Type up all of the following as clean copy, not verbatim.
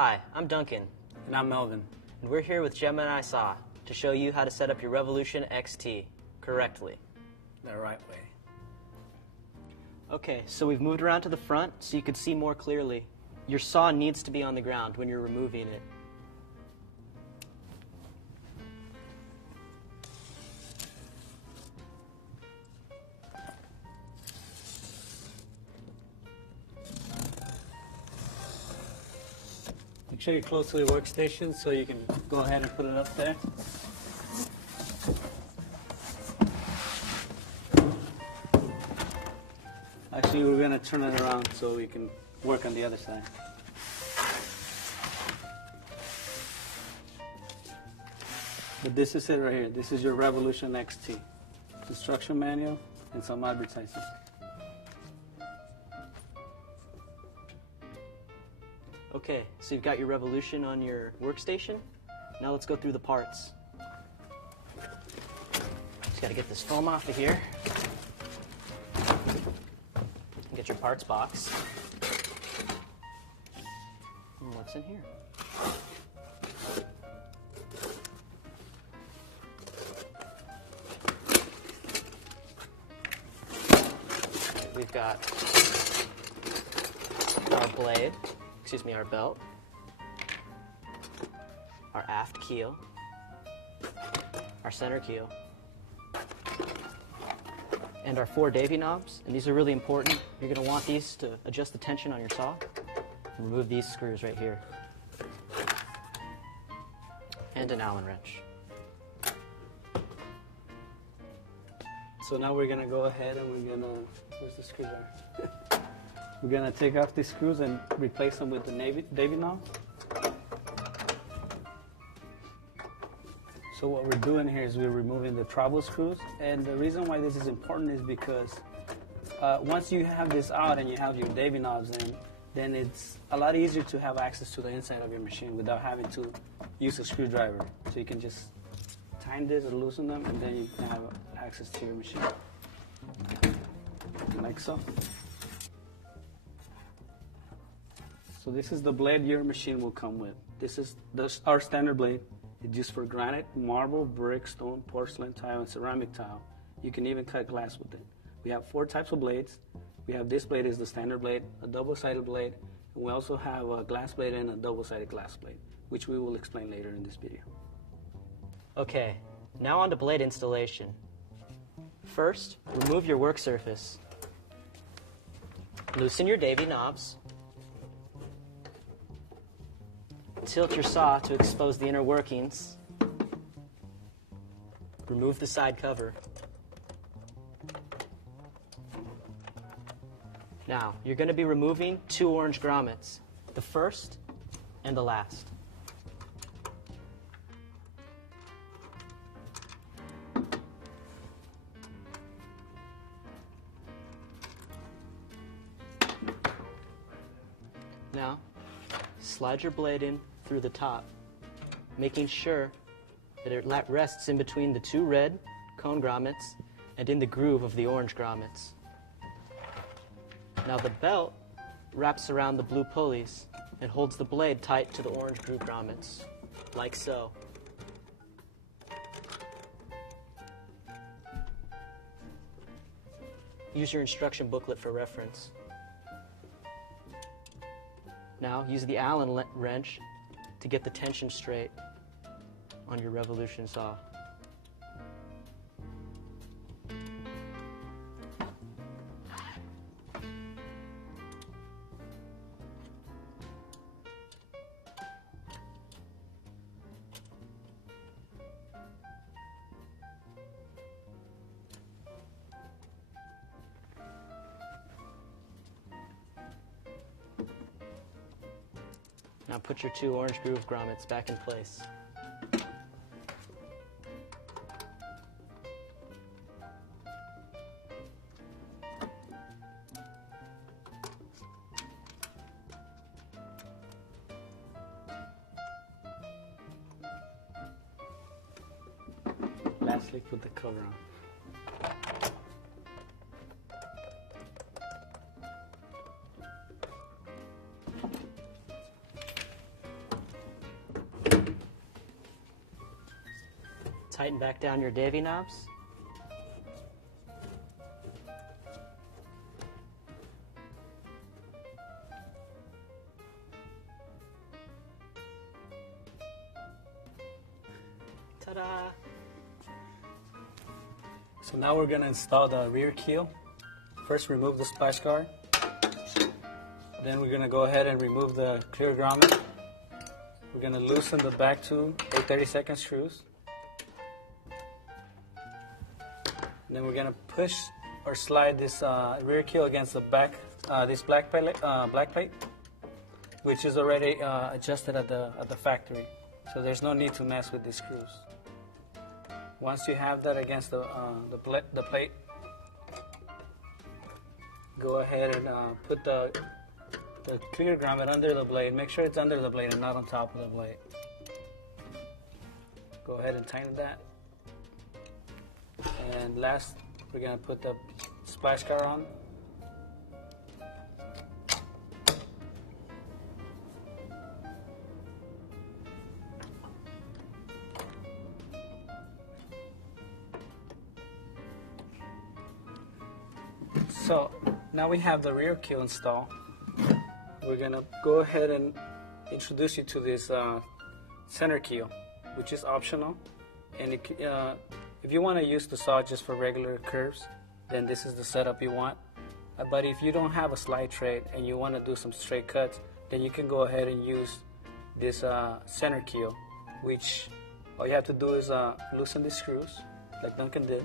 Hi, I'm Duncan, And I'm Melvin. and we're here with Gemini Saw to show you how to set up your Revolution XT correctly. The right way. Okay, so we've moved around to the front so you could see more clearly. Your saw needs to be on the ground when you're removing it. Make sure you're close to the workstation so you can go ahead and put it up there. Actually, we're going to turn it around so we can work on the other side. But this is it right here. This is your Revolution XT. Instruction manual and some advertising. Okay, so you've got your Revolution on your workstation. Now let's go through the parts. Just got to get this foam off of here. Get your parts box. And what's in here? We've got our blade, our belt, our aft keel, our center keel, and our 4 Davy knobs. And these are really important. You're going to want these to adjust the tension on your saw. And remove these screws right here. And an Allen wrench. So now we're going to go ahead and we're going to, where's the screwdriver? We're going to take off these screws and replace them with the Davy knobs. So what we're doing here is we're removing the travel screws. And the reason why this is important is because once you have this out and you have your Davy knobs in, then it's a lot easier to have access to the inside of your machine without having to use a screwdriver. So you can just tighten this or loosen them, and then you can have access to your machine. Like so. So this is the blade your machine will come with. This is our standard blade. It's used for granite, marble, brick, stone, porcelain tile, and ceramic tile. You can even cut glass with it. We have 4 types of blades. We have this blade is the standard blade, a double-sided blade, and we also have a glass blade and a double-sided glass blade, which we will explain later in this video. Okay, now on to blade installation. First, remove your work surface. Loosen your Davy knobs. Tilt your saw to expose the inner workings. Remove the side cover. Now, you're going to be removing 2 orange grommets, the first and the last. Now, slide your blade in through the top, making sure that it rests in between the 2 red cone grommets and in the groove of the orange grommets. Now the belt wraps around the blue pulleys and holds the blade tight to the orange groove grommets, like so. Use your instruction booklet for reference. Now use the Allen wrench to get the tension straight on your Revolution saw. Now put your 2 orange groove grommets back in place. Lastly, put the cover on. Tighten back down your davy knobs. Ta-da! So now we're going to install the rear keel. First, remove the splash guard. Then we're going to go ahead and remove the clear grommet. We're going to loosen the back two 30-second screws. And then we're going to push or slide this rear keel against the back, this black plate, which is already adjusted at the factory. So there's no need to mess with these screws. Once you have that against the plate, go ahead and put the clear grommet under the blade. Make sure it's under the blade and not on top of the blade. Go ahead and tighten that. And last, we're going to put the splash guard on. So now we have the rear keel installed. We're going to go ahead and introduce you to this center keel, which is optional. And if you want to use the saw just for regular curves, then this is the setup you want. But if you don't have a slide tray and you want to do some straight cuts, then you can go ahead and use this center keel, which all you have to do is loosen the screws, like Duncan did,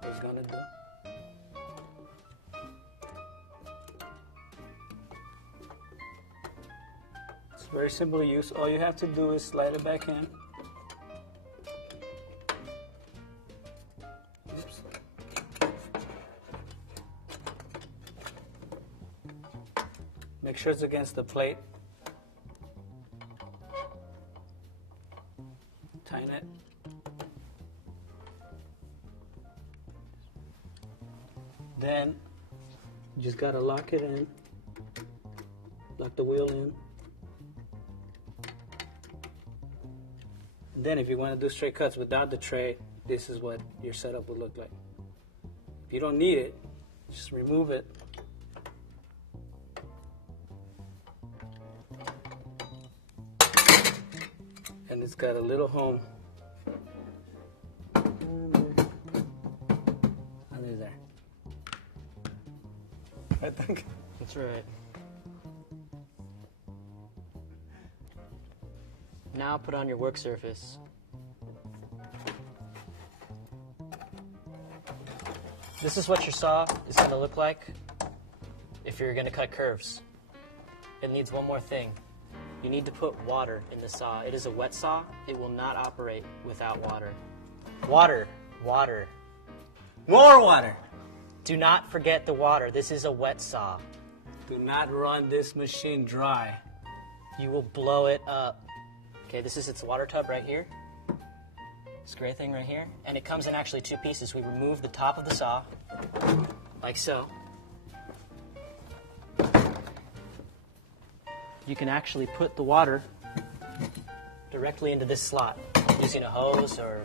what he's going to do. Very simple to use. All you have to do is slide it back in. Oops. Make sure it's against the plate. Tighten it. Then you just gotta lock it in. Lock the wheel in. Then if you want to do straight cuts without the tray, this is what your setup would look like. If you don't need it, just remove it. And it's got a little home under there. I think. That's right. Now put on your work surface. This is what your saw is going to look like if you're going to cut curves. It needs one more thing. You need to put water in the saw. It is a wet saw. It will not operate without water. Water. Water. More water. Do not forget the water. This is a wet saw. Do not run this machine dry. You will blow it up. Okay, this is its water tub right here. This gray thing right here. And it comes in actually two pieces. We remove the top of the saw, like so. You can actually put the water directly into this slot using a hose or